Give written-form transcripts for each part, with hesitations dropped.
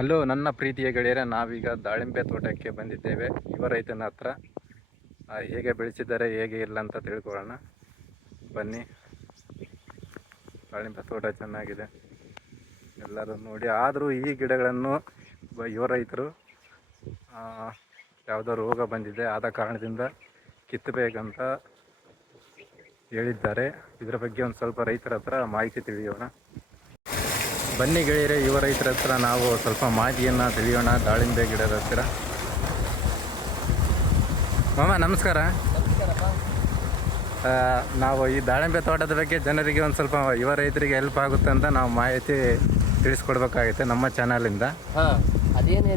Hello ನನ್ನ ಪ್ರೀತಿಯ ಗೆಳೆಯರೆ, ನಾವೀಗ ದಾಳಿಂಬೆ ತೋಟಕ್ಕೆ ಬಂದಿದ್ದೇವೆ. ಯುವ ರೈತನ ಹತ್ರ ಹೇಗೆ ಬೆಳೆಸಿದ್ದಾರೆ, ಹೇಗೆ ಇಲ್ಲ ಅಂತ ತಿಳ್ಕೊಳ್ಳೋಣ ಬನ್ನಿ. ದಾಳಿಂಬೆ ತೋಟ ಚೆನ್ನಾಗಿದೆ, ಎಲ್ಲರೂ ನೋಡಿ. ಆದರೂ ಈ ಗಿಡಗಳನ್ನು ಯುವ ರೈತರು ಯಾವುದೋ ರೋಗ ಬಂದಿದೆ, ಆದ ಕಾರಣದಿಂದ ಕಿತ್ತಬೇಕಂತ ಹೇಳಿದ್ದಾರೆ. ಇದರ ಬಗ್ಗೆ ಒಂದು ಸ್ವಲ್ಪ ರೈತರ ಹತ್ರ ಮಾಹಿತಿ ತಿಳಿಯೋಣ ಬನ್ನಿ ಗೆಳೆಯರೆ. ಯುವ ರೈತರ ಹತ್ರ ನಾವು ಸ್ವಲ್ಪ ಮಾಹಿತಿಯನ್ನು ತಿಳಿಯೋಣ ದಾಳಿಂಬೆ ಗಿಡದ ಹತ್ತಿರ. ಮಾಮ ನಮಸ್ಕಾರ. ನಾವು ಈ ದಾಳಿಂಬೆ ತೋಟದ ಬಗ್ಗೆ ಜನರಿಗೆ ಒಂದು ಸ್ವಲ್ಪ ಯುವ ರೈತರಿಗೆ ಹೆಲ್ಪ್ ಆಗುತ್ತೆ ಅಂತ ನಾವು ಮಾಹಿತಿ ತಿಳಿಸ್ಕೊಡ್ಬೇಕಾಗುತ್ತೆ ನಮ್ಮ ಚಾನಲಿಂದ. ಅದೇನೇ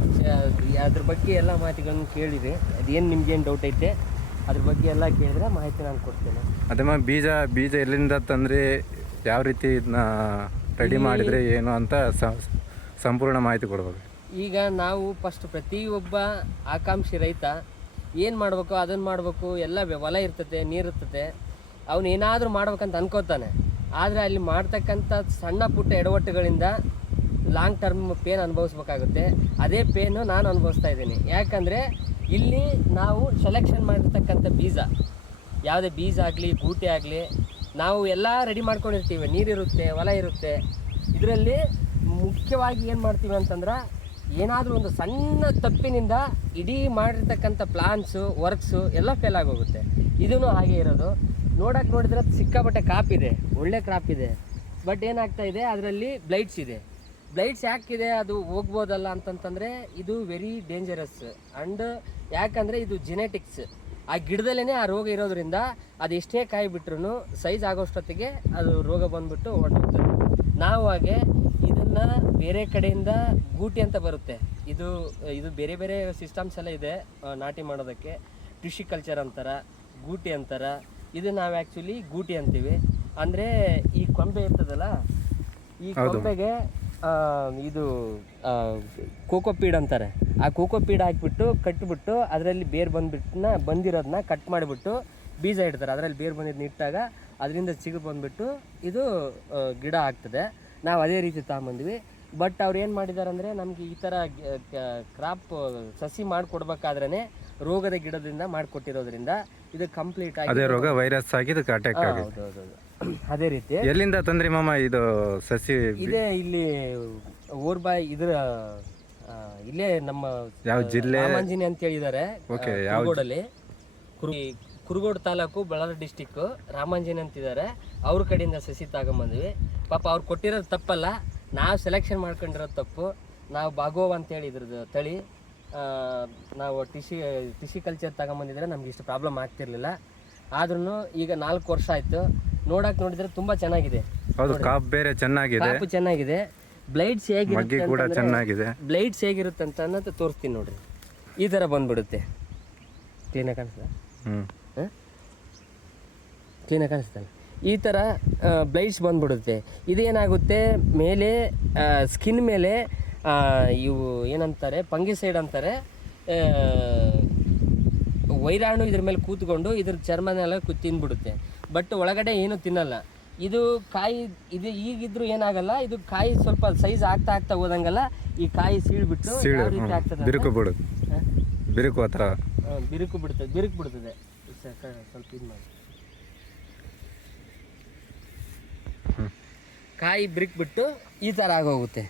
ಅದ್ರ ಬಗ್ಗೆ ಎಲ್ಲ ಮಾಹಿತಿಗಳನ್ನು ಕೇಳಿದೆ. ಅದೇನು ನಿಮ್ಗೇನು ಡೌಟ್ ಐತೆ ಅದ್ರ ಬಗ್ಗೆ ಎಲ್ಲ ಕೇಳಿದ್ರೆ ಮಾಹಿತಿ ನಾನು ಕೊಡ್ತೇನೆ. ಅದೇ ಬೀಜ ಎಲ್ಲಿಂದ ತಂದರೆ ಯಾವ ರೀತಿ ಇದನ್ನ ರೆಡಿ ಮಾಡಿದರೆ ಏನು ಅಂತ ಸಂಪೂರ್ಣ ಮಾಹಿತಿ ಕೊಡ್ಬೇಕು. ಈಗ ನಾವು ಫಸ್ಟ್ ಪ್ರತಿಯೊಬ್ಬ ಆಕಾಂಕ್ಷಿ ರೈತ ಏನು ಮಾಡಬೇಕು ಅದನ್ನು ಮಾಡಬೇಕು, ಎಲ್ಲ ಹೊಲ ಇರ್ತತೆ, ನೀರು ಇರ್ತತೆ, ಅವನು ಏನಾದರೂ ಮಾಡ್ಬೇಕಂತ ಅನ್ಕೋತಾನೆ. ಆದರೆ ಅಲ್ಲಿ ಮಾಡ್ತಕ್ಕಂಥ ಸಣ್ಣ ಪುಟ್ಟ ಎಡವಟ್ಟುಗಳಿಂದ ಲಾಂಗ್ ಟರ್ಮ್ ಪೇನ್ ಅನುಭವಿಸ್ಬೇಕಾಗುತ್ತೆ. ಅದೇ ಪೇನು ನಾನು ಅನುಭವಿಸ್ತಾ ಇದ್ದೀನಿ. ಯಾಕಂದರೆ ಇಲ್ಲಿ ನಾವು ಸೆಲೆಕ್ಷನ್ ಮಾಡಿರ್ತಕ್ಕಂಥ ಬೀಜ, ಯಾವುದೇ ಬೀಜ ಆಗಲಿ ಗೂಟೆ ಆಗಲಿ, ನಾವು ಎಲ್ಲ ರೆಡಿ ಮಾಡ್ಕೊಂಡಿರ್ತೀವಿ. ನೀರಿರುತ್ತೆ, ಹೊಲ ಇರುತ್ತೆ. ಇದರಲ್ಲಿ ಮುಖ್ಯವಾಗಿ ಏನು ಮಾಡ್ತೀವಿ ಅಂತಂದ್ರೆ, ಏನಾದರೂ ಒಂದು ಸಣ್ಣ ತಪ್ಪಿನಿಂದ ಇಡೀ ಮಾಡಿರ್ತಕ್ಕಂಥ ಪ್ಲಾನ್ಸು ವರ್ಕ್ಸು ಎಲ್ಲ ಫೇಲ್ ಆಗೋಗುತ್ತೆ. ಇದೂ ಹಾಗೆ ಇರೋದು. ನೋಡಿದ್ರೆ ಸಿಕ್ಕಾಪಟ್ಟೆ ಕ್ರಾಪ್ ಇದೆ, ಒಳ್ಳೆ ಕ್ರಾಪ್ ಇದೆ. ಬಟ್ ಏನಾಗ್ತಾ ಇದೆ, ಅದರಲ್ಲಿ ಬ್ಲೈಟ್ಸ್ ಇದೆ. ಬ್ಲೈಟ್ಸ್ ಯಾಕಿದೆ, ಅದು ಹೋಗ್ಬೋದಲ್ಲ ಅಂತಂತಂದರೆ ಇದು ವೆರಿ ಡೇಂಜರಸ್. ಆ್ಯಂಡ್ ಯಾಕಂದರೆ ಇದು ಜೆನೆಟಿಕ್ಸ್. ಆ ಗಿಡದಲ್ಲೇ ಆ ರೋಗ ಇರೋದ್ರಿಂದ ಅದು ಎಷ್ಟೇ ಕಾಯಿ ಬಿಟ್ರು ಸೈಜ್ ಆಗೋಷ್ಟೊತ್ತಿಗೆ ಅದು ರೋಗ ಬಂದ್ಬಿಟ್ಟು ಹೊರಟೋಗ್ತದೆ. ನಾವು ಹಾಗೆ ಇದನ್ನು ಬೇರೆ ಕಡೆಯಿಂದ ಗೂಟಿ ಅಂತ ಬರುತ್ತೆ. ಇದು ಬೇರೆ ಬೇರೆ ಸಿಸ್ಟಮ್ಸ್ ಎಲ್ಲ ಇದೆ ನಾಟಿ ಮಾಡೋದಕ್ಕೆ. ಟಿಶ್ಯೂ ಕಲ್ಚರ್ ಅಂತಾರೆ, ಗೂಟಿ ಅಂತಾರೆ. ಇದು ನಾವು ಆ್ಯಕ್ಚುಲಿ ಗೂಟಿ ಅಂತೀವಿ. ಅಂದರೆ ಈ ಕೊಂಬೆ ಇರ್ತದಲ್ಲ, ಈ ಕೊಂಬೆಗೆ ಇದು ಕೋಕೋಪೀಡ್ ಅಂತಾರೆ. ಆ ಕೋಕೋಪೀಡ್ ಹಾಕಿಬಿಟ್ಟು ಕಟ್ಟಿಬಿಟ್ಟು ಅದರಲ್ಲಿ ಬೇರು ಬಂದಿರೋದನ್ನ ಕಟ್ ಮಾಡಿಬಿಟ್ಟು ಬೀಜ ಇಡ್ತಾರೆ. ಅದರಲ್ಲಿ ಬೇರು ಬಂದಿದ್ದನ್ನ ಇಟ್ಟಾಗ ಅದರಿಂದ ಚಿಗುರು ಬಂದುಬಿಟ್ಟು ಇದು ಗಿಡ ಆಗ್ತದೆ. ನಾವು ಅದೇ ರೀತಿ ತಗೊಂಬಂದ್ವಿ. ಬಟ್ ಅವ್ರು ಏನು ಮಾಡಿದ್ದಾರೆ ಅಂದರೆ, ನಮಗೆ ಈ ಥರ ಕ್ರಾಪ್ ಸಸಿ ಮಾಡಿಕೊಡ್ಬೇಕಾದ್ರೇ ರೋಗದ ಗಿಡದಿಂದ ಮಾಡಿಕೊಟ್ಟಿರೋದ್ರಿಂದ ಇದು ಕಂಪ್ಲೀಟ್ ಆಗಿ ಅದೇ ರೋಗ ವೈರಸ್ ಆಗಿ ಇದಕ್ಕೆ ಅಟ್ಯಾಕ್ ಆಗಿದೆ. ಹೌದು. ಅದೇ ರೀತಿ ಎಲ್ಲಿಂದ ತಂದ್ರಿ ಮಾಮ ಇದು ಸಸಿ? ಇದೇ ಇಲ್ಲಿ ಊರ್ಬಾಯಿ ಇದ್ರ ಇಲ್ಲೇ ನಮ್ಮ ಯಾವ ಜಿಲ್ಲೆ? ರಾಮಾಂಜನಿ ಅಂತ ಹೇಳಿದ್ದಾರೆ. ಕುರುಗೋಡಲ್ಲಿ, ಕುರುಗೋಡು ತಾಲೂಕು, ಬಳ್ಳಾರಿ ಡಿಸ್ಟಿಕ್, ರಾಮಾಂಜನಿ ಅಂತಿದ್ದಾರೆ. ಅವ್ರ ಕಡೆಯಿಂದ ಸಸಿ ತಗೊಂಬಂದ್ವಿ. ಪಾಪ ಅವ್ರು ಕೊಟ್ಟಿರೋದು ತಪ್ಪಲ್ಲ, ನಾವು ಸೆಲೆಕ್ಷನ್ ಮಾಡ್ಕೊಂಡಿರೋದು ತಪ್ಪು. ನಾವು ಬಾಗೋವ್ ಅಂತೇಳಿ ಇದ್ರದ್ದು ತಳಿ ನಾವು ಟಿಶ್ಯೂ ಕಲ್ಚರ್ ತಗೊಂಬಂದಿದ್ರೆ ನಮ್ಗೆ ಇಷ್ಟು ಪ್ರಾಬ್ಲಮ್ ಆಗ್ತಿರ್ಲಿಲ್ಲ. ಆದ್ರೂ ಈಗ 4 ವರ್ಷ ಆಯಿತು. ನೋಡಿದ್ರೆ ತುಂಬ ಚೆನ್ನಾಗಿದೆ. ಕಾಪ್ ಬೇರೆ ಚೆನ್ನಾಗಿದೆ, ಕಾಪು ಚೆನ್ನಾಗಿದೆ. ಬ್ಲೈಡ್ಸ್ ಚೆನ್ನಾಗಿದೆ. ಬ್ಲೈಡ್ಸ್ ಹೇಗಿರುತ್ತೆ ಅಂತ ಅನ್ನೋದು ತೋರಿಸ್ತೀನಿ ನೋಡ್ರಿ. ಈ ಥರ ಬಂದ್ಬಿಡುತ್ತೆ. ಕ್ಲೀನಾಗಿ ಕಾಣಿಸ್ತದೆ? ಕ್ಲೀನಾಗಿ ಕಾಣಿಸ್ತಲ್ಲ? ಈ ಥರ ಬ್ಲೈಡ್ಸ್ ಬಂದ್ಬಿಡುತ್ತೆ. ಇದೇನಾಗುತ್ತೆ, ಮೇಲೆ ಸ್ಕಿನ್ ಮೇಲೆ ಇವು ಏನಂತಾರೆ, ಫಂಗಿಸೈಡ್ ಅಂತಾರೆ, ವೈರಾಣು ಇದ್ರ ಮೇಲೆ ಕೂತ್ಕೊಂಡು ಇದ್ರ ಚರ್ಮನೆಲ್ಲ ತಿಂದ್ಬಿಡುತ್ತೆ. ಬಟ್ ಒಳಗಡೆ ಏನು ತಿನ್ನಲ್ಲ. ಇದು ಕಾಯಿ ಇದು ಈಗಿದ್ರು ಏನಾಗಲ್ಲ. ಇದು ಕಾಯಿ ಸ್ವಲ್ಪ ಸೈಜ್ ಆಗ್ತಾ ಹೋದಂಗಲ್ಲ ಈ ಕಾಯಿ ಸೀಳ್ಬಿಟ್ಟು ಯಾವ ರೀತಿ ಆಗ್ತದೆ, ಬಿರುಕು ಬಿಡುತ್ತದೆ. ಸ್ವಲ್ಪ ಇದು ಮಾಡಿ, ಕಾಯಿ ಬಿರುಕ್ಬಿಟ್ಟು ಈ ಥರ ಆಗೋಗುತ್ತೆ.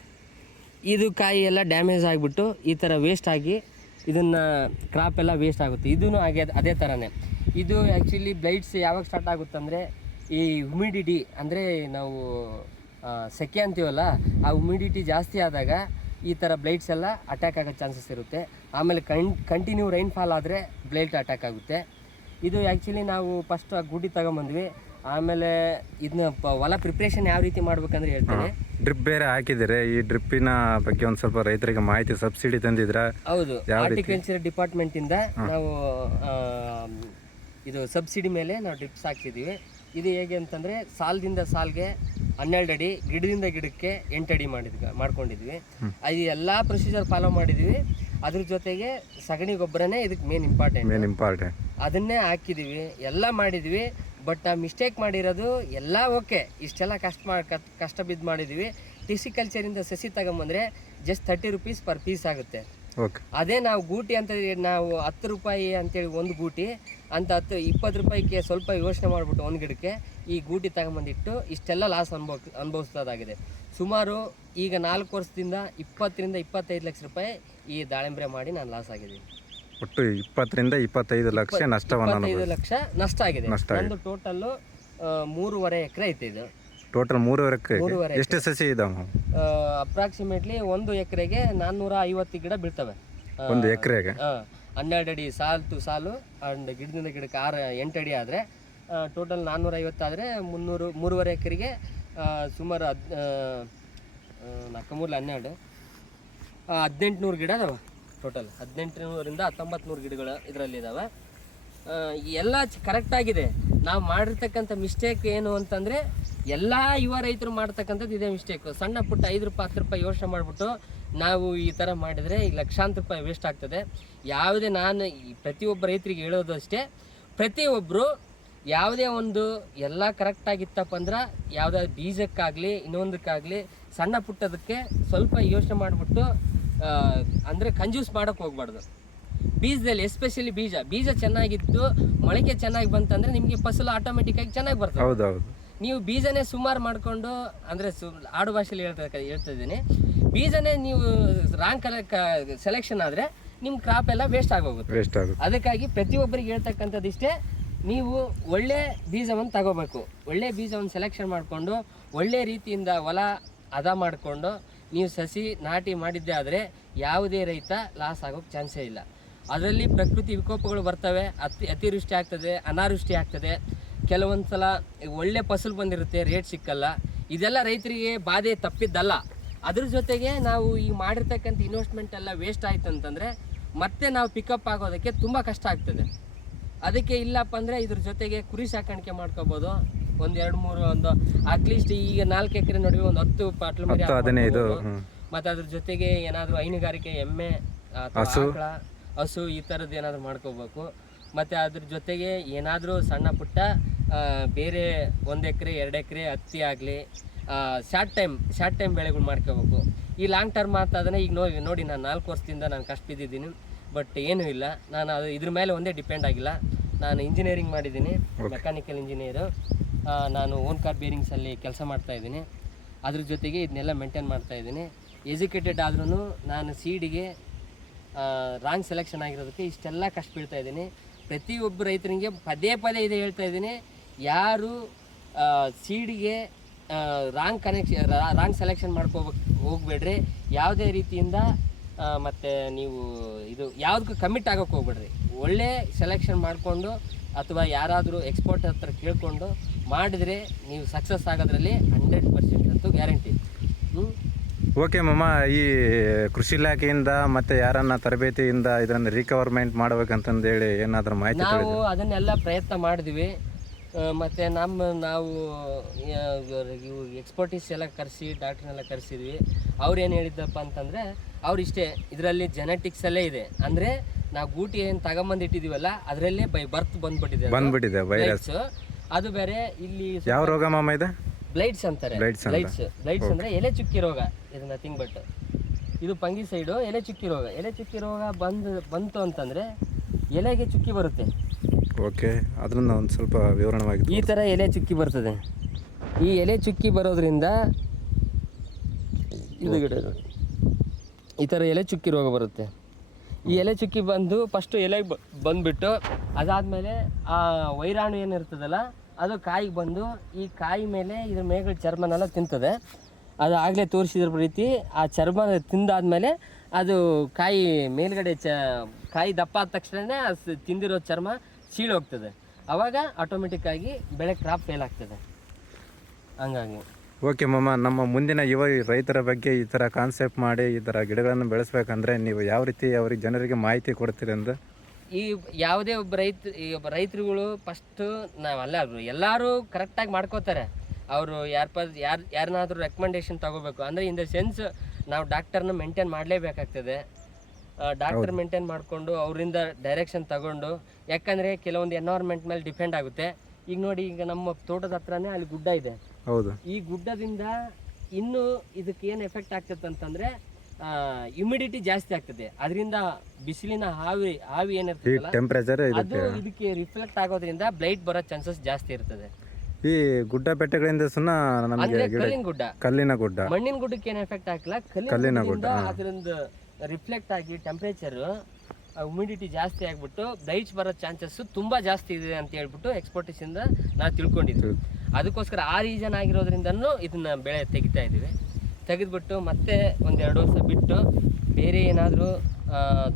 ಇದು ಕಾಯಿ ಎಲ್ಲ ಡ್ಯಾಮೇಜ್ ಆಗಿಬಿಟ್ಟು ಈ ಥರ ವೇಸ್ಟ್ ಆಗಿ ಇದನ್ನು ಕ್ರಾಪ್ ಎಲ್ಲ ವೇಸ್ಟ್ ಆಗುತ್ತೆ. ಇದೂ ಹಾಗೆ ಅದೇ ಥರನೇ. ಇದು ಆ್ಯಕ್ಚುಲಿ ಬ್ಲೈಟ್ಸ್ ಯಾವಾಗ ಸ್ಟಾರ್ಟ್ ಆಗುತ್ತೆ ಅಂದರೆ, ಈ ಹ್ಯುಮಿಡಿಟಿ ಅಂದರೆ ನಾವು ಸೆಕೆ ಅಂತೀವಲ್ಲ, ಆ ಹ್ಯುಮಿಡಿಟಿ ಜಾಸ್ತಿ ಆದಾಗ ಈ ಥರ ಬ್ಲೈಟ್ಸ್ ಎಲ್ಲ ಅಟ್ಯಾಕ್ ಆಗೋ ಚಾನ್ಸಸ್ ಇರುತ್ತೆ. ಆಮೇಲೆ ಕಂಟಿನ್ಯೂ ರೈನ್ಫಾಲ್ ಆದರೆ ಬ್ಲೈಟ್ ಅಟ್ಯಾಕ್ ಆಗುತ್ತೆ. ಇದು ಆ್ಯಕ್ಚುಲಿ ನಾವು ಫಸ್ಟ್ ಗುಡ್ಡಿ ತಗೊಂಬಂದ್ವಿ. ಆಮೇಲೆ ಇದನ್ನ ಹೊಲ ಪ್ರಿಪ್ರೇಷನ್ ಯಾವ ರೀತಿ ಮಾಡ್ಬೇಕಂದ್ರೆ ಹೇಳ್ತೇನೆ. ಡ್ರಿಪ್ ಬೇರೆ ಹಾಕಿದರೆ, ಈ ಡ್ರಿಪ್ಪಿನ ಬಗ್ಗೆ ಒಂದು ಸ್ವಲ್ಪ ರೈತರಿಗೆ ಮಾಹಿತಿ, ಸಬ್ಸಿಡಿ ತಂದಿದ್ರ? ಹೌದು, ಹಾರ್ಟಿಕಲ್ಚರ್ ಡಿಪಾರ್ಟ್ಮೆಂಟಿಂದ ನಾವು ಇದು ಸಬ್ಸಿಡಿ ಮೇಲೆ ನಾವು ಡ್ರಿಪ್ಸ್ ಹಾಕ್ತಿದ್ದೀವಿ. ಇದು ಹೇಗೆ ಅಂತಂದರೆ, ಸಾಲದಿಂದ ಸಾಲ್ಗೆ 12 ಅಡಿ, ಗಿಡದಿಂದ ಗಿಡಕ್ಕೆ 8 ಅಡಿ ಮಾಡ್ಕೊಂಡಿದ್ವಿ. ಅದು ಎಲ್ಲ ಪ್ರೊಸೀಜರ್ ಫಾಲೋ ಮಾಡಿದ್ವಿ. ಅದ್ರ ಜೊತೆಗೆ ಸಗಣಿ ಗೊಬ್ಬರನೇ ಇದಕ್ಕೆ ಮೇನ್ ಇಂಪಾರ್ಟೆಂಟ್. ಅದನ್ನೇ ಹಾಕಿದ್ದೀವಿ, ಎಲ್ಲ ಮಾಡಿದ್ವಿ. ಬಟ್ ಆ ಮಿಸ್ಟೇಕ್ ಮಾಡಿರೋದು ಎಲ್ಲ ಓಕೆ, ಇಷ್ಟೆಲ್ಲ ಕಷ್ಟ ಬಿದ್ದು ಮಾಡಿದ್ವಿ. ಟಿಶ್ಯೂ ಕಲ್ಚರಿಂದ ಸಸಿ ತಗೊಂಬಂದರೆ ಜಸ್ಟ್ 30 rupees ಪರ್ ಪೀಸ್ ಆಗುತ್ತೆ. ಓಕೆ. ಅದೇ ನಾವು ಗೂಟಿ ಅಂತ ನಾವು 10 ರೂಪಾಯಿ ಅಂತೇಳಿ ಒಂದು ಗೂಟಿ ಅಂತ 20 ರೂಪಾಯಿಗೆ ಸ್ವಲ್ಪ ಯೋಚನೆ ಮಾಡಿಬಿಟ್ಟು ಒಂದು ಗಿಡಕ್ಕೆ ಈ ಗೂಟಿ ತಗೊಂಬಂದಿಟ್ಟು ಇಷ್ಟೆಲ್ಲ ಲಾಸ್ ಅನುಭವಿಸೋದಾಗಿದೆ. ಸುಮಾರು ಈಗ 4 ವರ್ಷದಿಂದ 20 ರಿಂದ 25 ಲಕ್ಷ ರೂಪಾಯಿ ಈ ದಾಳಿಂಬ್ರೆ ಮಾಡಿ ನಾನು ಲಾಸ್ ಆಗಿದ್ದೀನಿ. ಒಟ್ಟು 20 ರಿಂದ 25 ಲಕ್ಷ ನಷ್ಟವನ್ನು 25 ಲಕ್ಷ ನಷ್ಟ ಆಗಿದೆ. ನಂದು ಟೋಟಲ್ಲು 3.5 ಎಕರೆ ಐತೆ. ಇದು ಟೋಟಲ್ 3.5 ಎಕರೆ. ಎಷ್ಟು ಸಸಿ ಇದಾವೆ? ಅಪ್ರಾಕ್ಸಿಮೇಟ್ಲಿ 1 ಎಕರೆಗೆ 450 ಗಿಡ ಬೀಳ್ತವೆ. 1 ಎಕರೆಗೆ 12 ಅಡಿ ಸಾಲು ಟು ಸಾಲು ಅಂಡ್ ಗಿಡದಿಂದ ಗಿಡಕ್ಕೆ 8 ಅಡಿ ಆದರೆ ಟೋಟಲ್ 450 ಆದರೆ 3.5 ಎಕರೆಗೆ ಸುಮಾರು 4×3 1800 ಗಿಡ ಅದಾವೆ. ಟೋಟಲ್ 1800ರಿಂದ 1900 ಗಿಡಗಳು ಇದರಲ್ಲಿ ಇದ್ದಾವೆ. ಎಲ್ಲ ಕರೆಕ್ಟಾಗಿದೆ. ನಾವು ಮಾಡಿರ್ತಕ್ಕಂಥ ಮಿಸ್ಟೇಕ್ ಏನು ಅಂತಂದರೆ ಎಲ್ಲ ಯುವ ರೈತರು ಮಾಡ್ತಕ್ಕಂಥದ್ದು ಇದೇ ಮಿಸ್ಟೇಕು. ಸಣ್ಣ ಪುಟ್ಟ 5 ರೂಪಾಯಿ 10 ರೂಪಾಯಿ ಯೋಚನೆ ಮಾಡಿಬಿಟ್ಟು ನಾವು ಈ ಥರ ಮಾಡಿದರೆ ಈಗ ಲಕ್ಷಾಂತರ ರೂಪಾಯಿ ವೇಸ್ಟ್ ಆಗ್ತದೆ. ಯಾವುದೇ ನಾನು ಪ್ರತಿಯೊಬ್ಬ ರೈತರಿಗೆ ಹೇಳೋದು ಅಷ್ಟೇ, ಪ್ರತಿಯೊಬ್ಬರು ಯಾವುದೇ ಒಂದು ಎಲ್ಲ ಕರೆಕ್ಟಾಗಿತ್ತಪ್ಪ ಅಂದ್ರೆ ಯಾವುದೇ ಬೀಜಕ್ಕಾಗಲಿ ಇನ್ನೊಂದಕ್ಕಾಗಲಿ ಸಣ್ಣ ಪುಟ್ಟದಕ್ಕೆ ಸ್ವಲ್ಪ ಯೋಚನೆ ಮಾಡಿಬಿಟ್ಟು ಅಂದರೆ ಕಂಜೂಸ್ ಮಾಡೋಕ್ಕೆ ಹೋಗ್ಬಾರ್ದು. ಬೀಜದಲ್ಲಿ ಎಸ್ಪೆಷಲಿ ಬೀಜ ಚೆನ್ನಾಗಿದ್ದು ಮೊಳಕೆ ಚೆನ್ನಾಗಿ ಬಂತಂದರೆ ನಿಮಗೆ ಫಸಲು ಆಟೋಮೆಟಿಕ್ಕಾಗಿ ಚೆನ್ನಾಗಿ ಬರ್ತದೆ. ಹೌದೌದು. ನೀವು ಬೀಜನೇ ಸುಮಾರು ಮಾಡಿಕೊಂಡು ಅಂದರೆ ಆಡು ಭಾಷೆಯಲ್ಲಿ ಹೇಳ್ತಿದ್ದೀನಿ, ಬೀಜನೇ ನೀವು ರಾಂಗ್ ಸೆಲೆಕ್ಷನ್ ಆದರೆ ನಿಮ್ಮ ಕ್ರಾಪ್ ಎಲ್ಲ ವೇಸ್ಟ್ ಆಗೋಗುತ್ತೆ. ಅದಕ್ಕಾಗಿ ಪ್ರತಿಯೊಬ್ಬರಿಗೆ ಹೇಳ್ತಕ್ಕಂಥದ್ದು ಇಷ್ಟೇ, ನೀವು ಒಳ್ಳೆ ಬೀಜವನ್ನು ತಗೋಬೇಕು. ಒಳ್ಳೆ ಬೀಜವನ್ನು ಸೆಲೆಕ್ಷನ್ ಮಾಡಿಕೊಂಡು ಒಳ್ಳೆ ರೀತಿಯಿಂದ ಹೊಲ ಹದ ಮಾಡಿಕೊಂಡು ನೀವು ಸಸಿ ನಾಟಿ ಮಾಡಿದ್ದೇ ಆದರೆ ಯಾವುದೇ ರೈತ ಲಾಸ್ ಆಗೋಕ್ಕೆ ಚಾನ್ಸೇ ಇಲ್ಲ. ಅದರಲ್ಲಿ ಪ್ರಕೃತಿ ವಿಕೋಪಗಳು ಬರ್ತವೆ, ಅತಿವೃಷ್ಟಿ ಆಗ್ತದೆ, ಅನಾವೃಷ್ಟಿ ಆಗ್ತದೆ, ಕೆಲವೊಂದು ಸಲ ಒಳ್ಳೆ ಫಸಲು ಬಂದಿರುತ್ತೆ, ರೇಟ್ ಸಿಕ್ಕಲ್ಲ. ಇದೆಲ್ಲ ರೈತರಿಗೆ ಬಾಧೆ ತಪ್ಪಿದ್ದಲ್ಲ. ಅದ್ರ ಜೊತೆಗೆ ನಾವು ಈ ಮಾಡಿರ್ತಕ್ಕಂಥ ಇನ್ವೆಸ್ಟ್ಮೆಂಟ್ ಎಲ್ಲ ವೇಸ್ಟ್ ಆಯ್ತು ಅಂತಂದರೆ ಮತ್ತೆ ನಾವು ಪಿಕಪ್ ಆಗೋದಕ್ಕೆ ತುಂಬ ಕಷ್ಟ ಆಗ್ತದೆ. ಅದಕ್ಕೆ ಇಲ್ಲಪ್ಪ ಅಂದರೆ ಇದ್ರ ಜೊತೆಗೆ ಕುರಿ ಸಾಕಾಣಿಕೆ ಮಾಡ್ಕೋಬೋದು. 1-2-3 ಅಟ್ಲೀಸ್ಟ್ ಈಗ 4 ಎಕರೆ ನಡುವೆ 10 ಪಾಟ್ಲು ಮರಿ ಮತ್ತು ಅದ್ರ ಜೊತೆಗೆ ಏನಾದರೂ ಹೈನುಗಾರಿಕೆ ಎಮ್ಮೆ ಅಥವಾ ಆಕಳ ಹಸು ಈ ಥರದ್ದು ಏನಾದರೂ ಮಾಡ್ಕೋಬೇಕು. ಮತ್ತು ಅದ್ರ ಜೊತೆಗೆ ಏನಾದರೂ ಸಣ್ಣ ಪುಟ್ಟ ಬೇರೆ 1 ಎಕರೆ 2 ಎಕರೆ ಹತ್ತಿ ಆಗಲಿ ಶಾರ್ಟ್ ಟೈಮ್ ಬೆಳೆಗಳು ಮಾಡ್ಕೋಬೇಕು. ಈ ಲಾಂಗ್ ಟರ್ಮ್ ಮಾತಾದ್ರೆ ಈಗ ನೋಡಿ ನಾನು 4 ವರ್ಷದಿಂದ ನಾನು ಕಷ್ಟ ಬಿದ್ದಿದ್ದೀನಿ, ಬಟ್ ಏನೂ ಇಲ್ಲ. ನಾನು ಅದು ಇದ್ರ ಮೇಲೆ ಒಂದೇ ಡಿಪೆಂಡ್ ಆಗಿಲ್ಲ. ನಾನು ಇಂಜಿನಿಯರಿಂಗ್ ಮಾಡಿದ್ದೀನಿ, ಮೆಕ್ಯಾನಿಕಲ್ ಇಂಜಿನಿಯರು. ನಾನು ಓನ್ ಕಾರ್ ಬೇರಿಂಗ್ಸಲ್ಲಿ ಕೆಲಸ ಮಾಡ್ತಾಯಿದ್ದೀನಿ. ಅದ್ರ ಜೊತೆಗೆ ಇದನ್ನೆಲ್ಲ ಮೇಂಟೈನ್ ಮಾಡ್ತಾಯಿದ್ದೀನಿ. ಎಜುಕೇಟೆಡ್ ಆದ್ರೂ ನಾನು ಸೀಡಿಗೆ ರಾಂಗ್ ಸೆಲೆಕ್ಷನ್ ಆಗಿರೋದಕ್ಕೆ ಇಷ್ಟೆಲ್ಲ ಕಷ್ಟ ಬೀಳ್ತಾಯಿದ್ದೀನಿ. ಪ್ರತಿಯೊಬ್ಬ ರೈತರಿಗೆ ಪದೇ ಇದೆ ಹೇಳ್ತಾ ಇದ್ದೀನಿ, ಯಾರು ಸೀಡಿಗೆ ರಾಂಗ್ ಸೆಲೆಕ್ಷನ್ ಹೋಗ್ಬೇಡ್ರಿ. ಯಾವುದೇ ರೀತಿಯಿಂದ ಮತ್ತು ನೀವು ಇದು ಯಾವುದಕ್ಕೂ ಕಮಿಟ್ ಆಗೋಕ್ಕೆ ಹೋಗ್ಬೇಡ್ರಿ. ಒಳ್ಳೆ ಸೆಲೆಕ್ಷನ್ ಮಾಡಿಕೊಂಡು ಅಥವಾ ಯಾರಾದರೂ ಎಕ್ಸ್ಪರ್ಟ್ ಹತ್ರ ಕೇಳಿಕೊಂಡು ಮಾಡಿದರೆ ನೀವು ಸಕ್ಸಸ್ ಆಗೋದ್ರಲ್ಲಿ 100% ಅಂತೂ ಗ್ಯಾರಂಟಿ. ಓಕೆ ಮಮ್ಮ, ಈ ಕೃಷಿ ಇಲಾಖೆಯಿಂದ ಮತ್ತು ಯಾರನ್ನ ತರಬೇತಿಯಿಂದ ಇದನ್ನು ರಿಕವರ್ಮೆಂಟ್ ಮಾಡ್ಬೇಕಂತಂದೇಳಿ ಏನಾದರೂ ಮಾಹಿತಿ? ನಾವು ಅದನ್ನೆಲ್ಲ ಪ್ರಯತ್ನ ಮಾಡಿದ್ವಿ. ಮತ್ತು ನಾವು ಇವು ಎಕ್ಸ್ಪರ್ಟೀಸ್ ಎಲ್ಲ ಕರೆಸಿ ಡಾಕ್ಟ್ರನ್ನೆಲ್ಲ ಕರೆಸಿದ್ವಿ. ಅವ್ರು ಏನು ಹೇಳಿದ್ದಪ್ಪ ಅಂತಂದರೆ ಇಷ್ಟೇ, ಇದರಲ್ಲಿ ಜೆನೆಟಿಕ್ಸಲ್ಲೇ ಇದೆ. ಅಂದರೆ ನಾವು ಗೂಟಿ ಏನು ತಗೊಂಬಂದಿಟ್ಟಿದ್ದೀವಲ್ಲ ಅದರಲ್ಲೇ ಬೈ ಬರ್ತ್ ಬಂದ್ಬಿಟ್ಟಿದೆ ವೈರಸ್. ಅದು ಬೇರೆ. ಇಲ್ಲಿ ಯಾವ ರೋಗ ಮಾಮ ಇದೆ? ಬ್ಲೈಟ್ಸ್ ಅಂತಾರೆ. ಬ್ಲೈಟ್ಸ್ ಅಂದರೆ ಎಲೆ ಚುಕ್ಕಿ ರೋಗ. ಇದು ನಥಿಂಗ್ ಬಟ್ ಇದು ಫಂಗಿಸೈಡು. ಎಲೆ ಚುಕ್ಕಿ ರೋಗ ಬಂತು ಅಂತಂದರೆ ಎಲೆಗೆ ಚುಕ್ಕಿ ಬರುತ್ತೆ. ಓಕೆ, ಅದರಿಂದ ಒಂದು ಸ್ವಲ್ಪ ವಿವರಣವಾಗಿ ಈ ಥರ ಎಲೆ ಚುಕ್ಕಿ ಬರ್ತದೆ. ಈ ಎಲೆ ಚುಕ್ಕಿ ಬರೋದ್ರಿಂದ ಇದು ಗಿಡ ಈ ಥರ ಎಲೆ ಚುಕ್ಕಿ ರೋಗ ಬರುತ್ತೆ. ಈ ಎಲೆ ಚುಕ್ಕಿ ಬಂದು ಫಸ್ಟು ಎಲೆಗೆ ಬಂದುಬಿಟ್ಟು ಅದಾದಮೇಲೆ ಆ ವೈರಾಣು ಏನಿರ್ತದಲ್ಲ ಅದು ಕಾಯಿಗೆ ಬಂದು ಈ ಕಾಯಿ ಮೇಲೆ ಇದ್ರ ಮೇಗಳ ಚರ್ಮನೆಲ್ಲ ತಿಂತದೆ. ಅದು ಆಗಲೇ ತೋರಿಸಿದ್ರ ರೀತಿ ಆ ಚರ್ಮ ತಿಂದಾದ್ಮೇಲೆ ಅದು ಕಾಯಿ ಮೇಲ್ಗಡೆ ಕಾಯಿ ದಪ್ಪ ಆದ ತಕ್ಷಣ ತಿಂದಿರೋ ಚರ್ಮ ಸೀಳೋಗ್ತದೆ. ಆವಾಗ ಆಟೋಮೆಟಿಕ್ಕಾಗಿ ಬೆಳೆ ಕ್ರಾಪ್ ಫೇಲ್ ಆಗ್ತದೆ. ಹಂಗಾಗಿ ಓಕೆ ಮಮ್ಮ, ನಮ್ಮ ಮುಂದಿನ ಯುವ ರೈತರ ಬಗ್ಗೆ ಈ ಥರ ಕಾನ್ಸೆಪ್ಟ್ ಮಾಡಿ ಈ ಥರ ಗಿಡಗಳನ್ನು ಬೆಳೆಸ್ಬೇಕಂದ್ರೆ ನೀವು ಯಾವ ರೀತಿ ಅವ್ರಿಗೆ ಜನರಿಗೆ ಮಾಹಿತಿ ಕೊಡ್ತೀರಿ ಅಂತ? ಈ ಯಾವುದೇ ಒಬ್ಬ ರೈತರುಗಳು ಫಸ್ಟು ಎಲ್ಲರೂ ಕರೆಕ್ಟಾಗಿ ಮಾಡ್ಕೋತಾರೆ. ಅವರು ಯಾರನ್ನಾದ್ರೂ ರೆಕಮೆಂಡೇಶನ್ ತಗೋಬೇಕು ಅಂದರೆ ಇನ್ ದ ಸೆನ್ಸ್ ನಾವು ಡಾಕ್ಟರ್ನ ಮೇಂಟೈನ್ ಮಾಡಲೇಬೇಕಾಗ್ತದೆ. ಡಾಕ್ಟರ್ ಮೇಂಟೈನ್ ಮಾಡಿಕೊಂಡು ಅವರಿಂದ ಡೈರೆಕ್ಷನ್ ತಗೊಂಡು, ಯಾಕಂದರೆ ಕೆಲವೊಂದು ಎನ್ವೈರ್ಮೆಂಟ್ ಮೇಲೆ ಡಿಪೆಂಡ್ ಆಗುತ್ತೆ. ಈಗ ನೋಡಿ, ಈಗ ನಮ್ಮ ತೋಟದ ಹತ್ರನೇ ಅಲ್ಲಿ ಗುಡ್ಡ ಇದೆ. ಹೌದು. ಈ ಗುಡ್ಡದಿಂದ ಇನ್ನೂ ಇದಕ್ಕೆ ಏನು ಎಫೆಕ್ಟ್ ಆಗ್ತದೆ ಅಂತಂದರೆ ಹ್ಯುಮಿಡಿಟಿ ಜಾಸ್ತಿ ಆಗ್ತದೆ, ಅದರಿಂದ ಬಿಸಿಲಿನ ಆವಿ ಹೀಟ್ ಏನಿರ್ತದಲ್ಲ ಟೆಂಪ್ರೇಚರ್ ಅದು ಇದಕ್ಕೆ ರಿಫ್ಲೆಕ್ಟ್ ಆಗೋದ್ರಿಂದ ಬ್ಲೈಟ್ ಬರೋ ಚಾನ್ಸಸ್ ಜಾಸ್ತಿ ಇರ್ತದೆ. ಈ ಗುಡ್ಡ ಬೆಟ್ಟಗಳಿಂದ ನಮಗೆ ಅಂದ್ರೆ ಕಲ್ಲಿನ ಗುಡ್ಡ, ಕಲ್ಲಿನ ಗುಡ್ಡ, ಮಣ್ಣಿನ ಗುಡ್ಡಕ್ಕೆ ಏನು ಎಫೆಕ್ಟ್ ಆಗಿಲ್ಲ, ಕಲ್ಲಿನ ಗುಡ್ಡ ಅದರಿಂದ ರಿಫ್ಲೆಕ್ಟ್ ಆಗಿ ಟೆಂಪ್ರೇಚರ್ ಹ್ಯುಮಿಡಿಟಿ ಜಾಸ್ತಿ ಆಗಿಬಿಟ್ಟು ಬ್ಲೈಟ್ಸ್ ಬರೋ ಚಾನ್ಸಸ್ ತುಂಬ ಜಾಸ್ತಿ ಇದೆ ಅಂತ ಹೇಳ್ಬಿಟ್ಟು ಎಕ್ಸ್ಪರ್ಟಿಸಿಂದ ನಾವು ತಿಳ್ಕೊಂಡಿದ್ವಿ. ಅದಕ್ಕೋಸ್ಕರ ಆ ರೀಸನ್ ಆಗಿರೋದ್ರಿಂದನೂ ಇದನ್ನ ಬೆಳೆ ತೆಗಿತಾ ಇದ್ದೀವಿ. ತೆಗೆದ್ಬಿಟ್ಟು ಮತ್ತೆ 1-2 ವರ್ಷ ಬಿಟ್ಟು ಬೇರೆ ಏನಾದರೂ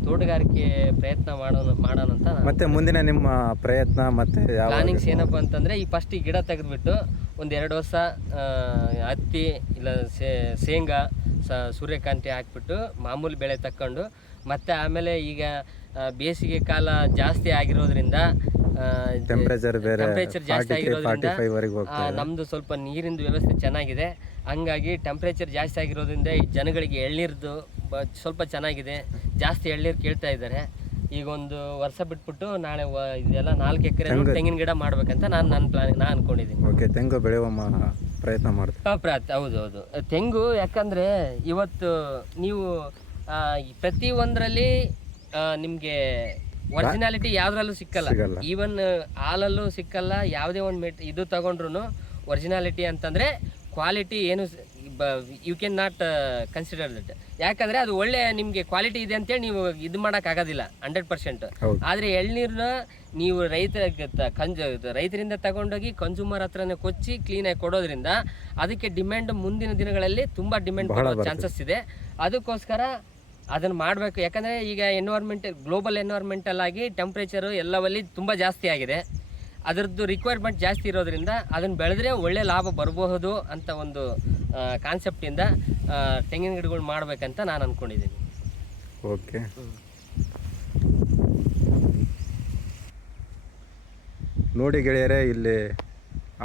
ತೋಟಗಾರಿಕೆ ಪ್ರಯತ್ನ ಮಾಡೋಣ ಅಂತ ಮತ್ತೆ ಮುಂದಿನ ನಿಮ್ಮ ಪ್ರಯತ್ನ ಮತ್ತೆ ಯಾವ ಪ್ಲಾನಿಂಗ್ಸ್ ಏನಪ್ಪ ಅಂತಂದರೆ ಈ ಫಸ್ಟ್ ಈ ಗಿಡ ತೆಗೆದ್ಬಿಟ್ಟು 1-2 ವರ್ಷ ಹತ್ತಿ ಇಲ್ಲ ಶೇಂಗಾ ಸೂರ್ಯಕಾಂತಿ ಹಾಕ್ಬಿಟ್ಟು ಮಾಮೂಲಿ ಬೆಳೆ ತಕ್ಕೊಂಡು ಮತ್ತೆ ಆಮೇಲೆ ಈಗ ಬೇಸಿಗೆ ಕಾಲ ಜಾಸ್ತಿ ಆಗಿರೋದ್ರಿಂದ ಟೆಂಪರೇಚರ್ ಜಾಸ್ತಿ ಆಗಿರೋದ್ರಿಂದ ನಮ್ಮದು ಸ್ವಲ್ಪ ನೀರಿಂದು ವ್ಯವಸ್ಥೆ ಚೆನ್ನಾಗಿದೆ. ಹಂಗಾಗಿ ಟೆಂಪ್ರೇಚರ್ ಜಾಸ್ತಿ ಆಗಿರೋದ್ರಿಂದ ಈ ಜನಗಳಿಗೆ ಎಳ್ನೀರ್ದು ಸ್ವಲ್ಪ ಚೆನ್ನಾಗಿದೆ, ಜಾಸ್ತಿ ಎಳ್ನೀರು ಕೇಳ್ತಾ ಇದ್ದಾರೆ. ಈಗ 1 ವರ್ಷ ಬಿಟ್ಬಿಟ್ಟು ನಾಳೆ ಇದೆಲ್ಲ 4 ಎಕರೆ ತೆಂಗಿನ ಗಿಡ ಮಾಡ್ಬೇಕಂತ ನಾನು ಅನ್ಕೊಂಡಿದ್ದೀನಿ. ಓಕೆ, ತೆಂಗು ಬೆಳೆಯುವ ಪ್ರಯತ್ನ ಮಾಡ್ತೀವಿ. ಹೌದು, ತೆಂಗು ಯಾಕಂದರೆ ಇವತ್ತು ನೀವು ಪ್ರತಿ ಒಂದರಲ್ಲಿ ನಿಮಗೆ ಒರಿಜಿನಾಲಿಟಿ ಯಾವುದ್ರಲ್ಲೂ ಸಿಕ್ಕಲ್ಲ. ಈವನ್ ಹಾಲಲ್ಲೂ ಸಿಕ್ಕಲ್ಲ. ಯಾವುದೇ ಒಂದು ಇದು ತಗೊಂಡ್ರು ಒರಿಜಿನಾಲಿಟಿ ಅಂತಂದರೆ ಕ್ವಾಲಿಟಿ ಏನು you can not consider that. ಯಾಕಂದರೆ ಅದು ಒಳ್ಳೆ ನಿಮಗೆ ಕ್ವಾಲಿಟಿ ಇದೆ ಅಂತೇಳಿ ನೀವು ಇದು ಮಾಡೋಕ್ಕಾಗೋದಿಲ್ಲ 100%. ಆದರೆ ಎಳ್ನೀರನ್ನ ನೀವು ರೈತರಿಂದ ತಗೊಂಡೋಗಿ ಕನ್ಸ್ಯೂಮರ್ ಹತ್ರನೇ ಕೊಚ್ಚಿ ಕ್ಲೀನಾಗಿ ಕೊಡೋದ್ರಿಂದ ಅದಕ್ಕೆ ಡಿಮ್ಯಾಂಡ್ ಮುಂದಿನ ದಿನಗಳಲ್ಲಿ ತುಂಬ ಡಿಮ್ಯಾಂಡ್ ಬರೋ ಚಾನ್ಸಸ್ ಇದೆ. ಅದಕ್ಕೋಸ್ಕರ ಅದನ್ನು ಮಾಡಬೇಕು. ಯಾಕಂದರೆ ಈಗ ಗ್ಲೋಬಲ್ ಎನ್ವೈರ್ಮೆಂಟಲ್ ಆಗಿ ಟೆಂಪ್ರೇಚರು ಎಲ್ಲವಲ್ಲಿ ತುಂಬ ಜಾಸ್ತಿ ಆಗಿದೆ. ಅದರದ್ದು ರಿಕ್ವೈರ್ಮೆಂಟ್ ಜಾಸ್ತಿ ಇರೋದ್ರಿಂದ ಅದನ್ನು ಬೆಳೆದ್ರೆ ಒಳ್ಳೆ ಲಾಭ ಬರಬಹುದು ಅಂತ ಒಂದು ಕಾನ್ಸೆಪ್ಟಿಂದ ತೆಂಗಿನ ಗಿಡಗಳು ಮಾಡಬೇಕಂತ ನಾನು ಅಂದ್ಕೊಂಡಿದ್ದೀನಿ. ಓಕೆ, ನೋಡಿ ಗೆಳೆಯರೇ, ಇಲ್ಲಿ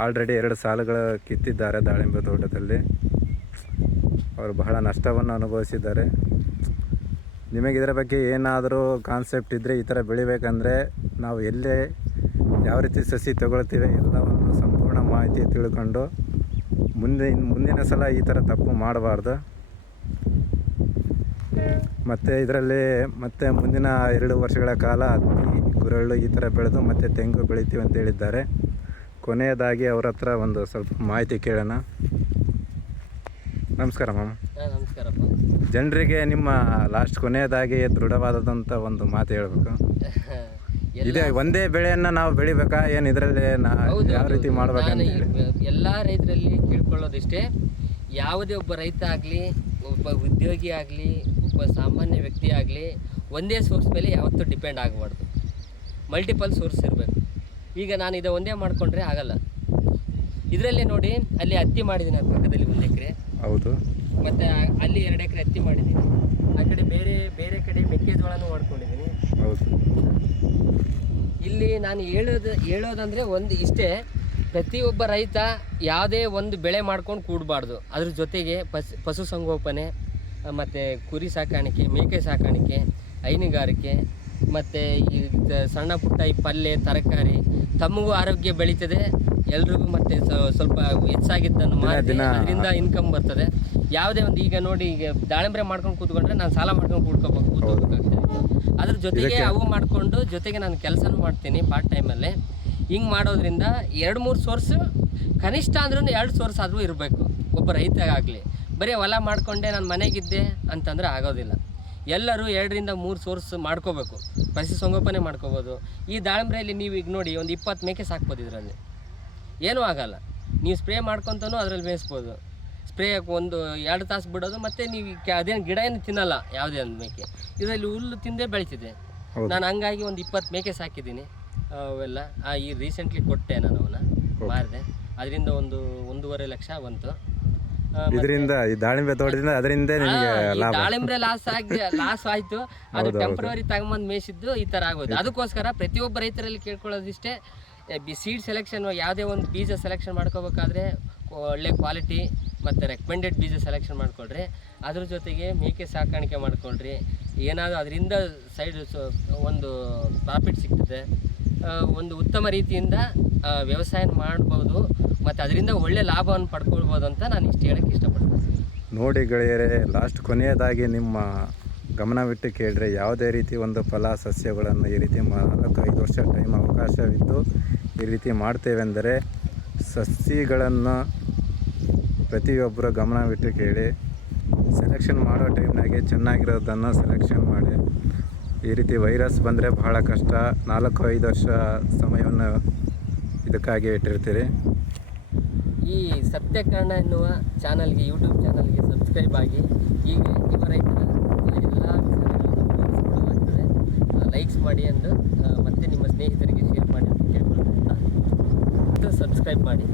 ಆಲ್ರೆಡಿ 2 ಸಾಲುಗಳು ಕಿತ್ತಿದ್ದಾರೆ ದಾಳಿಂಬೆ ತೋಟದಲ್ಲಿ. ಅವರು ಬಹಳ ನಷ್ಟವನ್ನು ಅನುಭವಿಸಿದ್ದಾರೆ. ನಿಮಗೆ ಇದರ ಬಗ್ಗೆ ಏನಾದರೂ ಕಾನ್ಸೆಪ್ಟ್ ಇದ್ದರೆ, ಈ ಥರ ಬೆಳಿಬೇಕಂದ್ರೆ ನಾವು ಎಲ್ಲೇ ಯಾವ ರೀತಿ ಸಸಿ ತಗೊಳ್ತೀವಿ ಎಲ್ಲವನ್ನು ಸಂಪೂರ್ಣ ಮಾಹಿತಿ ತಿಳ್ಕೊಂಡು ಮುಂದಿನ ಸಲ ಈ ಥರ ತಪ್ಪು ಮಾಡಬಾರ್ದು. ಮತ್ತು ಇದರಲ್ಲಿ ಮತ್ತೆ ಮುಂದಿನ 2 ವರ್ಷಗಳ ಕಾಲ ಹತ್ತಿ, ಗುರಳ್ಳು ಈ ಥರ ಬೆಳೆದು ಮತ್ತೆ ತೆಂಗು ಬೆಳಿತೀವಿ ಅಂತ ಹೇಳಿದ್ದಾರೆ. ಕೊನೆಯದಾಗಿ ಅವ್ರ ಹತ್ರ ಒಂದು ಸ್ವಲ್ಪ ಮಾಹಿತಿ ಕೇಳೋಣ. ನಮಸ್ಕಾರ ಮ್ಯಾಮ್. ನಮಸ್ಕಾರಪ್ಪ. ಜನರಿಗೆ ನಿಮ್ಮ ಲಾಸ್ಟ್ ಕೊನೆಯದಾಗಿ ದೃಢವಾದಂಥ ಒಂದು ಮಾತು ಹೇಳಬೇಕು. ಇದೇ ಒಂದೇ ಬೆಳೆಯನ್ನು ನಾವು ಬೆಳಿಬೇಕಾ, ಏನು ಇದರಲ್ಲಿ ಯಾವ ರೀತಿ ಮಾಡ್ಬೇಕಂತ ಎಲ್ಲ ರೈತರಲ್ಲಿ ಕೇಳ್ಕೊಳ್ಳೋದಿಷ್ಟೇ, ಯಾವುದೇ ಒಬ್ಬ ರೈತ ಆಗಲಿ, ಒಬ್ಬ ಉದ್ಯೋಗಿ ಆಗಲಿ, ಒಬ್ಬ ಸಾಮಾನ್ಯ ವ್ಯಕ್ತಿ ಆಗಲಿ ಒಂದೇ ಸೋರ್ಸ್ ಮೇಲೆ ಯಾವತ್ತೂ ಡಿಪೆಂಡ್ ಆಗಬಾರ್ದು. ಮಲ್ಟಿಪಲ್ ಸೋರ್ಸ್ ಇರಬೇಕು. ಈಗ ನಾನು ಇದು ಒಂದೇ ಮಾಡಿಕೊಂಡ್ರೆ ಆಗಲ್ಲ. ಇದರಲ್ಲಿ ನೋಡಿ, ಅಲ್ಲಿ ಹತ್ತಿ ಮಾಡಿದ್ದೀನಿ ಆ ಪಕ್ಕದಲ್ಲಿ 1 ಎಕರೆ. ಹೌದು. ಮತ್ತು ಅಲ್ಲಿ 2 ಎಕರೆ ಹತ್ತಿ ಮಾಡಿದ್ದೀನಿ. ಆ ಕಡೆ ಬೇರೆ ಕಡೆ ಮೆಕ್ಕೆಜೋಳನೂ ಮಾಡ್ಕೊಂಡಿದ್ದೀನಿ. ಹೌದು. ಇಲ್ಲಿ ನಾನು ಹೇಳೋದಂದರೆ ಇಷ್ಟೇ, ಪ್ರತಿಯೊಬ್ಬ ರೈತ ಯಾವುದೇ ಒಂದು ಬೆಳೆ ಮಾಡ್ಕೊಂಡು ಕೂಡಬಾರ್ದು. ಅದ್ರ ಜೊತೆಗೆ ಪಶುಸಂಗೋಪನೆ ಮತ್ತು ಕುರಿ ಸಾಕಾಣಿಕೆ, ಮೇಕೆ ಸಾಕಾಣಿಕೆ, ಹೈನುಗಾರಿಕೆ ಮತ್ತು ಈ ಸಣ್ಣ ಪುಟ್ಟ ಈ ಪಲ್ಯ ತರಕಾರಿ ತಮಗೂ ಆರೋಗ್ಯ ಬೆಳೀತದೆ, ಎಲ್ರಿಗೂ ಮತ್ತು ಸ್ವಲ್ಪ ಹೆಚ್ಚಾಗಿದ್ದನ್ನು ಮಾಡಿ ಅದರಿಂದ ಇನ್ಕಮ್ ಬರ್ತದೆ. ಯಾವುದೇ ಒಂದು ಈಗ ನೋಡಿ, ಈಗ ದಾಳಿಂಬೆ ಮಾಡ್ಕೊಂಡು ಕೂತ್ಕೊಂಡ್ರೆ ನಾನು ಸಾಲ ಮಾಡ್ಕೊಂಡು ಕೂತ್ಕೋಬೇಕಾಗ್ತದೆ. ಅದ್ರ ಜೊತೆಗೆ ಅವು ಮಾಡಿಕೊಂಡು ಜೊತೆಗೆ ನಾನು ಕೆಲಸನೂ ಮಾಡ್ತೀನಿ ಪಾರ್ಟ್ ಟೈಮಲ್ಲಿ. ಹಿಂಗೆ ಮಾಡೋದ್ರಿಂದ 2-3 ಸೋರ್ಸು ಕನಿಷ್ಠ ಅಂದ್ರೂ 2 ಸೋರ್ಸ್ ಆದರೂ ಇರಬೇಕು ಒಬ್ಬ ರೈತಗಾಗಲಿ. ಬರೀ ಹೊಲ ಮಾಡಿಕೊಂಡೆ ನಾನು ಮನೆಗಿದ್ದೆ ಅಂತಂದರೆ ಆಗೋದಿಲ್ಲ. ಎಲ್ಲರೂ 2-3 ಸೋರ್ಸ್ ಮಾಡ್ಕೋಬೇಕು. ಪಶುಸಂಗೋಪನೆ ಮಾಡ್ಕೋಬೋದು. ಈ ದಾಳಿಂಬೆಯಲ್ಲಿ ನೀವು ಈಗ ನೋಡಿ, ಒಂದು 20 ಮೇಕೆ ಸಾಕ್ಬೋದು. ಇದರಲ್ಲಿ ಏನೂ ಆಗೋಲ್ಲ. ನೀವು ಸ್ಪ್ರೇ ಮಾಡ್ಕೊತನೂ ಅದರಲ್ಲಿ ಮೇಯಿಸ್ಬೋದು. ಸ್ಪ್ರೇ 1-2 ತಾಸು ಬಿಡೋದು, ಮತ್ತು ನೀವು ಅದೇನು ಗಿಡ ಏನು ತಿನ್ನಲ್ಲ ಯಾವುದೇ ಒಂದು ಮೇಕೆ. ಇದರಲ್ಲಿ ಹುಲ್ಲು ತಿಂದೇ ಬೆಳೀತಿದೆ. ನಾನು ಹಂಗಾಗಿ ಒಂದು 20 ಮೇಕೆ ಸಾಕಿದ್ದೀನಿ. ಅವೆಲ್ಲ ಈ ರೀಸೆಂಟ್ಲಿ ಕೊಟ್ಟೆ, ನಾನು ಅವನ್ನ ಮಾರಿದೆ. ಅದರಿಂದ 1.5 ಲಕ್ಷ ಬಂತು. ಇದರಿಂದ ಈ ದಾಳಿಂಬೆ ತೋಟದಿಂದ ಅದರಿಂದ ದಾಳಿಂಬೆ ಲಾಸ್ ಆಯಿತು. ಅದು ಟೆಂಪ್ರವರಿ ತಗೊಂಬಂದು ಮೇಯಿಸಿದ್ದು ಈ ಥರ ಆಗೋದು. ಅದಕ್ಕೋಸ್ಕರ ಪ್ರತಿಯೊಬ್ಬ ರೈತರಲ್ಲಿ ಕೇಳ್ಕೊಳ್ಳೋದಿಷ್ಟೇ, ಸೀಡ್ ಸೆಲೆಕ್ಷನ್ ಯಾವುದೇ ಒಂದು ಬೀಜ ಸೆಲೆಕ್ಷನ್ ಮಾಡ್ಕೋಬೇಕಾದ್ರೆ ಒಳ್ಳೆ ಕ್ವಾಲಿಟಿ ಮತ್ತು ರೆಕಮೆಂಡೆಡ್ ಬೀಜ ಸೆಲೆಕ್ಷನ್ ಮಾಡಿಕೊಳ್ರಿ. ಅದ್ರ ಜೊತೆಗೆ ಮೇಕೆ ಸಾಕಾಣಿಕೆ ಮಾಡಿಕೊಳ್ರಿ. ಏನಾದರೂ ಅದರಿಂದ ಸೈಡ್ ಒಂದು ಪ್ರಾಫಿಟ್ ಸಿಗ್ತದೆ. ಒಂದು ಉತ್ತಮ ರೀತಿಯಿಂದ ವ್ಯವಸಾಯ ಮಾಡ್ಬೋದು ಮತ್ತು ಅದರಿಂದ ಒಳ್ಳೆ ಲಾಭವನ್ನು ಪಡ್ಕೊಳ್ಬೋದು ಅಂತ ನಾನು ಇಷ್ಟು ಹೇಳೋಕ್ಕೆ ಇಷ್ಟಪಡ್ತೀನಿ. ನೋಡಿ ಗೆಳೆಯರೆ, ಲಾಸ್ಟ್ ಕೊನೆಯದಾಗಿ ನಿಮ್ಮ ಗಮನವಿಟ್ಟು ಕೇಳಿದ್ರೆ, ಯಾವುದೇ ರೀತಿ ಒಂದು ಫಲ ಸಸ್ಯಗಳನ್ನು ಈ ರೀತಿ 4-5 ವರ್ಷ ಟೈಮ್ ಅವಕಾಶವಿದ್ದು ಈ ರೀತಿ ಮಾಡ್ತೇವೆಂದರೆ ಸಸಿಗಳನ್ನು ಪ್ರತಿಯೊಬ್ಬರು ಗಮನವಿಟ್ಟು ಕೇಳಿ ಸೆಲೆಕ್ಷನ್ ಮಾಡೋ ಟೈಮ್ನಾಗೆ ಚೆನ್ನಾಗಿರೋದನ್ನು ಸೆಲೆಕ್ಷನ್ ಮಾಡಿ. ಈ ರೀತಿ ವೈರಸ್ ಬಂದರೆ ಬಹಳ ಕಷ್ಟ. 4-5 ವರ್ಷ ಸಮಯವನ್ನು ಇದಕ್ಕಾಗಿ ಇಟ್ಟಿರ್ತೀರಿ. ಈ ಸತ್ಯಕಾರಣ ಎನ್ನುವ ಚಾನಲ್ಗೆ, ಯೂಟ್ಯೂಬ್ ಚಾನಲ್ಗೆ ಸಬ್ಸ್ಕ್ರೈಬ್ ಆಗಿ. ಹೀಗೆ ಯುವ ರೈತರ ಎಲ್ಲ ವಿಚಾರಗಳನ್ನು ತೋರಿಸ್ಕೊಡಲಾಗ್ತದೆ. ಲೈಕ್ಸ್ ಮಾಡಿ ಎಂದು ಮತ್ತು ನಿಮ್ಮ ಸ್ನೇಹಿತರಿಗೆ ಶೇರ್ ಮಾಡಿ ಅಂತ ಕೇಳ್ಕೊಳ್ತಾ ಸಬ್ಸ್ಕ್ರೈಬ್ ಮಾಡಿ.